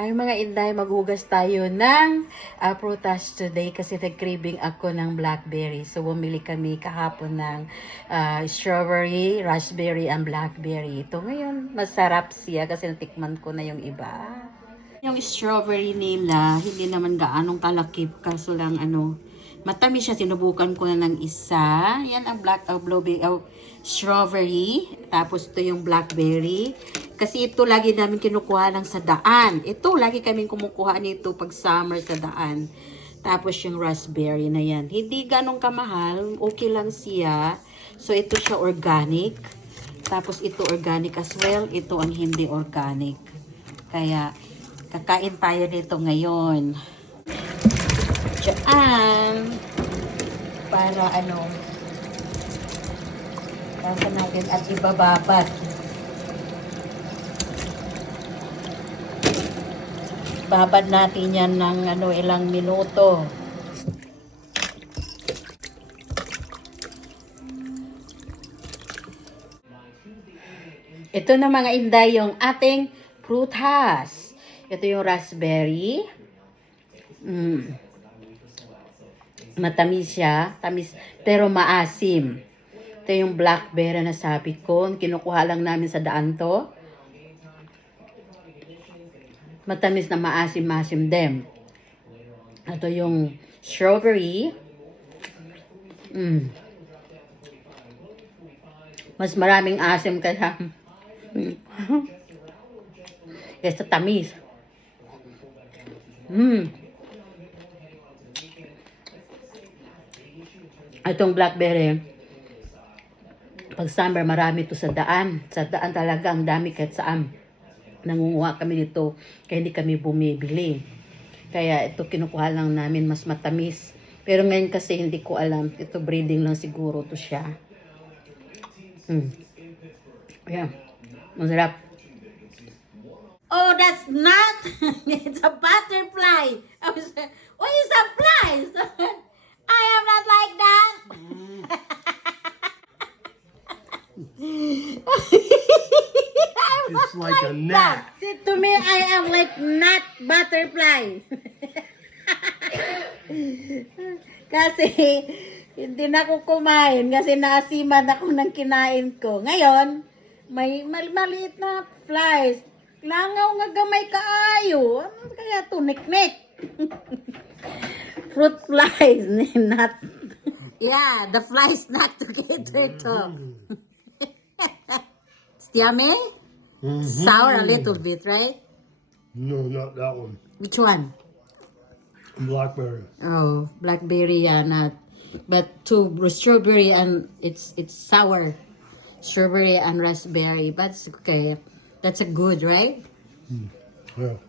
Ay mga inday, maghugas tayo ng prutas today kasi nag-craving ako ng blackberry. So bumili kami kahapon ng strawberry, raspberry, and blackberry. Ito ngayon, masarap siya kasi natikman ko na yung iba. Yung strawberry nila, hindi naman gaanong kalakip, kaso lang matamis siya. Sinubukan ko na ng isa. Yan ang blueberry, strawberry. Tapos ito yung blackberry. Kasi ito lagi namin kinukuha lang sa daan. Ito lagi kami kumukuha nito pag summer sa daan. Tapos yung raspberry na yan. Hindi ganong kamahal. Okay lang siya. So ito siya organic. Tapos ito organic as well. Ito ang hindi organic. Kaya kakain tayo nito ngayon. Diyan. Para Kasa natin at ibababat. Babad natin yan ng ilang minuto. Ito na mga inday yung ating prutas. Ito yung raspberry. Matamis siya. Tamis, pero maasim. Ito yung blackberry na sabi ko. Kinukuha lang namin sa daan to. Matamis na maasim-maasim din. Ito yung strawberry. Mas maraming asim kaya kaysa tamis. Itong blackberry, pag summer marami to sa daan. Sa daan talaga ang dami kahit saan. Nangunguha kami nito kaya hindi kami bumibili. Kaya ito kinukuha lang namin, mas matamis. Pero ngayon kasi hindi ko alam. Ito breeding lang siguro to siya. Yeah. Masarap. Oh, that's not. It's a butterfly. What is a fly? I am not like that. It's like a gnat. See, to me, I am like not butterfly. Kasi, hindi na ako kumain kasi naasiman ako ng kinain ko. Ngayon, may maliit na flies. Langaw nga gamay kaayo. Ano kaya ito? Niknik. Fruit flies. Not. Yeah, the flies not together to. It's yummy? Sour a little bit, right? No, not that one. Which one? Blackberry. Oh, blackberry, yeah, not. But to strawberry and it's sour. Strawberry and raspberry, but it's okay. That's a good, right? Yeah.